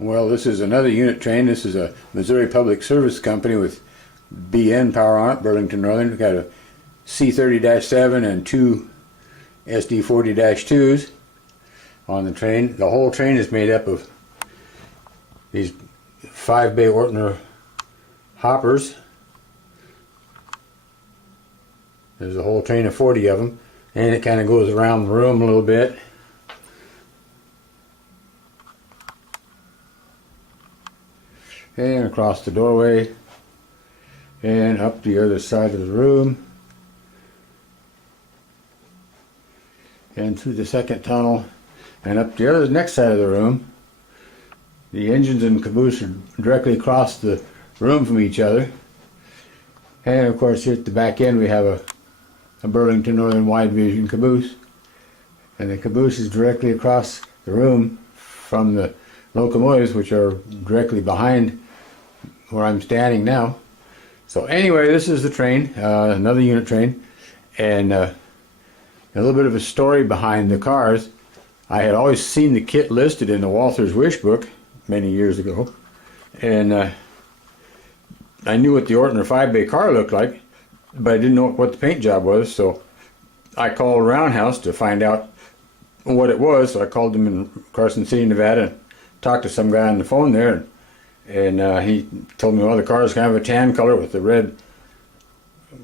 Well, this is another unit train. This is a Missouri Public Service Company with BN power on it, Burlington Northern. We've got a C30-7 and two SD40-2s on the train. The whole train is made up of these 5-bay Ortner hoppers. There's a whole train of 40 of them, and it kind of goes around the room a little bit. And across the doorway and up the other side of the room and through the second tunnel and up the other next side of the room. The engines and caboose are directly across the room from each other, and of course here at the back end we have a Burlington Northern wide vision caboose, and the caboose is directly across the room from the locomotives, which are directly behind where I'm standing now. So anyway, this is the train, another unit train, and a little bit of a story behind the cars. I had always seen the kit listed in the Walther's Wish book many years ago, and I knew what the Ortner 5-bay car looked like, but I didn't know what the paint job was, so I called Roundhouse to find out what it was. So I called them in Carson City, Nevada, and talked to some guy on the phone there, and he told me, well, the car is kind of a tan color with the red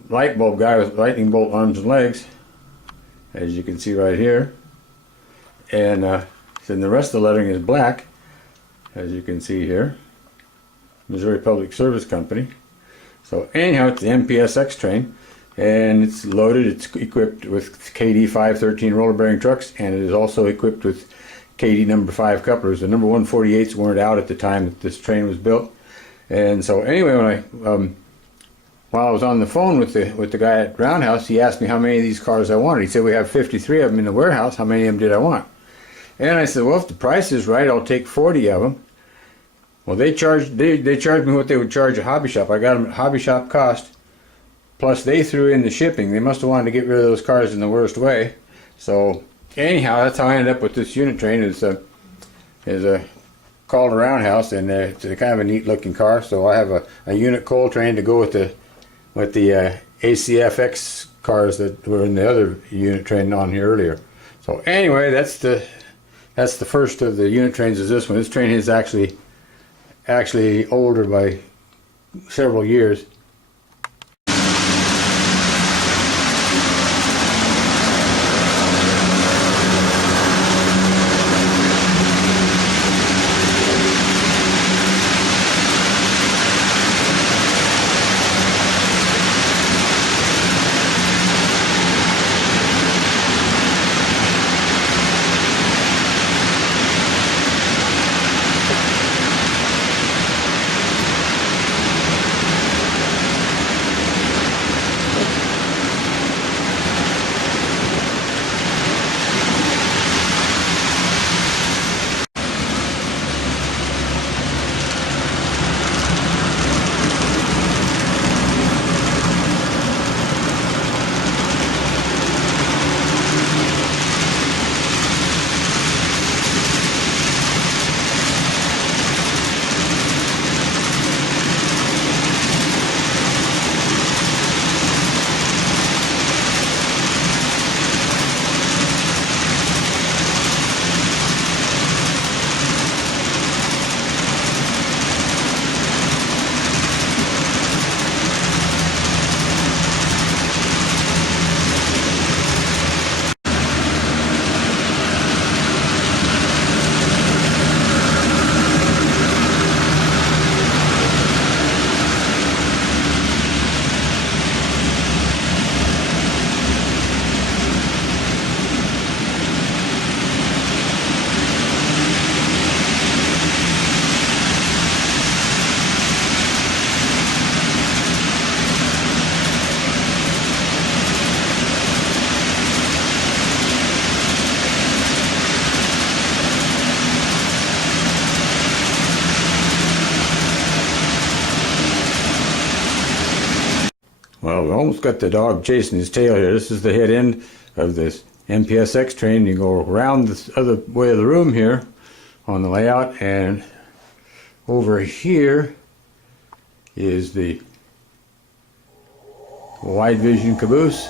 light bulb guy with lightning bolt arms and legs, as you can see right here, and then the rest of the lettering is black, as you can see here. Missouri Public Service Company. So anyhow, it's the MPSX train, and it's loaded. It's equipped with KD 513 roller bearing trucks, and it is also equipped with KD number 5 couplers. The number 148s weren't out at the time that this train was built. And so anyway, when I while I was on the phone with the guy at Roundhouse, he asked me how many of these cars I wanted. He said, we have 53 of them in the warehouse. How many of them did I want? And I said, well, if the price is right, I'll take 40 of them. Well, they charged me what they would charge a hobby shop. I got them at hobby shop cost, plus they threw in the shipping. They must have wanted to get rid of those cars in the worst way. So anyhow, that's how I ended up with this unit train. Is a called a Roundhouse, and it's a kind of a neat looking car. So I have a unit coal train to go with the ACFX cars that were in the other unit train on here earlier. So anyway, that's the first of the unit trains. Is this one? This train is actually older by several years. Well, we almost got the dog chasing his tail here. This is the head end of this MPSX train. You go around this other way of the room here on the layout, and Over here is the wide vision caboose,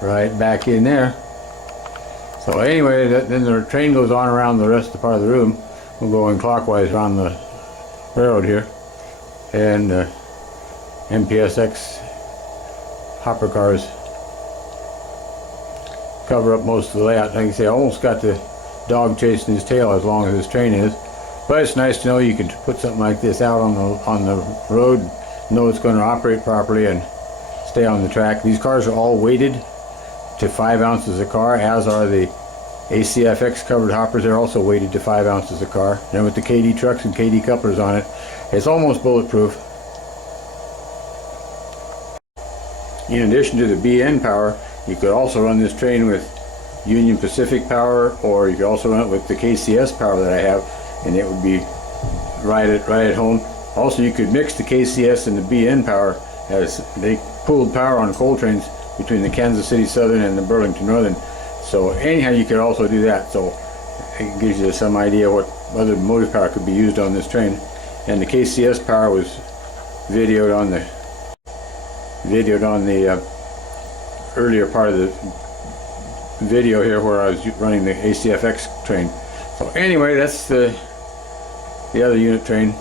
right back in there. So anyway, then the train goes on around the rest of the part of the room. We'll go in clockwise around the railroad here, and MPSX hopper cars cover up most of the layout. Like I say, I almost got the dog chasing his tail as long as this train is. But it's nice to know you can put something like this out on the road, know it's going to operate properly and stay on the track. These cars are all weighted to 5 ounces a car, as are the ACFX covered hoppers. They're also weighted to 5 ounces a car. And with the KD trucks and KD couplers on it, it's almost bulletproof. In addition to the BN power, you could also run this train with Union Pacific power, or you could also run it with the KCS power that I have, and it would be right at home. Also, you could mix the KCS and the BN power, as they pooled power on coal trains between the Kansas City Southern and the Burlington Northern. So anyhow, you could also do that. So it gives you some idea what other motive power could be used on this train. And the KCS power was videoed on the earlier part of the video here, where I was running the ACFX train. So anyway, that's the other unit train.